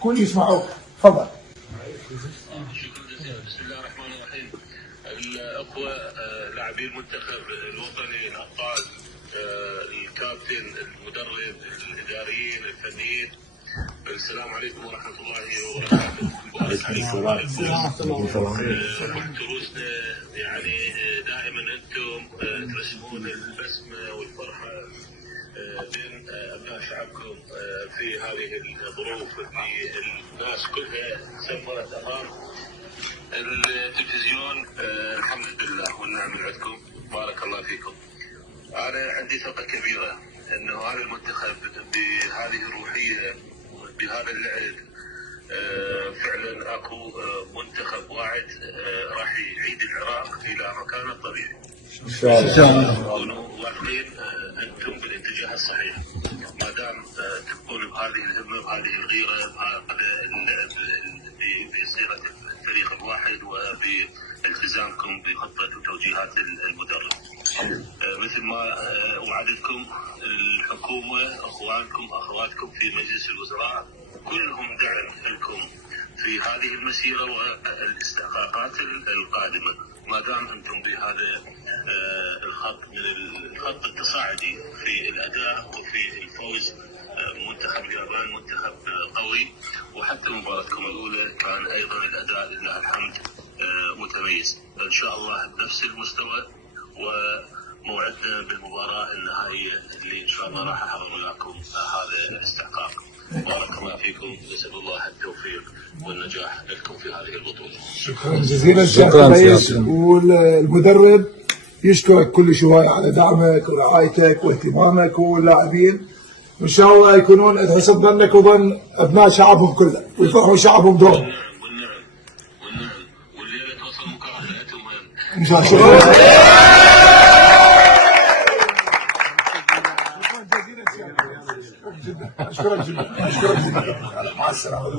كل يسمعوك. تفضل. شكرا جزيلا. بسم الله الرحمن الرحيم. الاخوه لاعبي المنتخب الوطني الابطال، الكابتن، المدرب، الاداريين، الفنيين، السلام عليكم ورحمه الله وبركاته. مبارك عليكم تروسنا. يعني دائما انتم ترسمون البسمه والفرحه بين ابناء شعبكم في هذه الظروف اللي الناس كلها سمرت امام التلفزيون. الحمد لله والنعم من عندكم، بارك الله فيكم. انا عندي ثقه كبيره انه هذا المنتخب بهذه الروحيه بهذا اللعب فعلا اكو منتخب واعد راح يعيد العراق الى مكانه الطبيعي. ان شاء الله. كونوا واثقين انتم بالاتجاه الصحيح، ما دام تبقون بهذه الهمه بهذه الغيره بهذا اللعب بصيغه الفريق الواحد وبالتزامكم بخطه وتوجيهات المدرب. مثل ما وعدتكم الحكومه، اخوانكم اخواتكم في مجلس الوزراء كلهم دعم لكم في هذه المسيره والاستحقاقات القادمه، ما دام انتم بهذا الخط من الخط التصاعدي في الاداء وفي الفوز. منتخب اليابان منتخب قوي، وحتى مباراتكم الاولى كان ايضا الاداء لله الحمد متميز. ان شاء الله بنفس المستوى، وموعدنا بالمباراه النهائيه اللي ان شاء الله راح احضر وياكم هذا الاستحقاق. بارك الله فيكم، نسال الله التوفيق والنجاح لكم في هذه البطوله. شكرا جزيلا سيادة الرئيس. والمدرب يشكرك كل شوي على دعمك ورعايتك واهتمامك، واللاعبين وان شاء الله يكونون حسب ظنك وظن ابناء شعبهم كله ويفرحوا شعبهم دور. والنعم والليله توصل مكافاتهم ان شاء الله. اشكرك جدا. مع السلامه.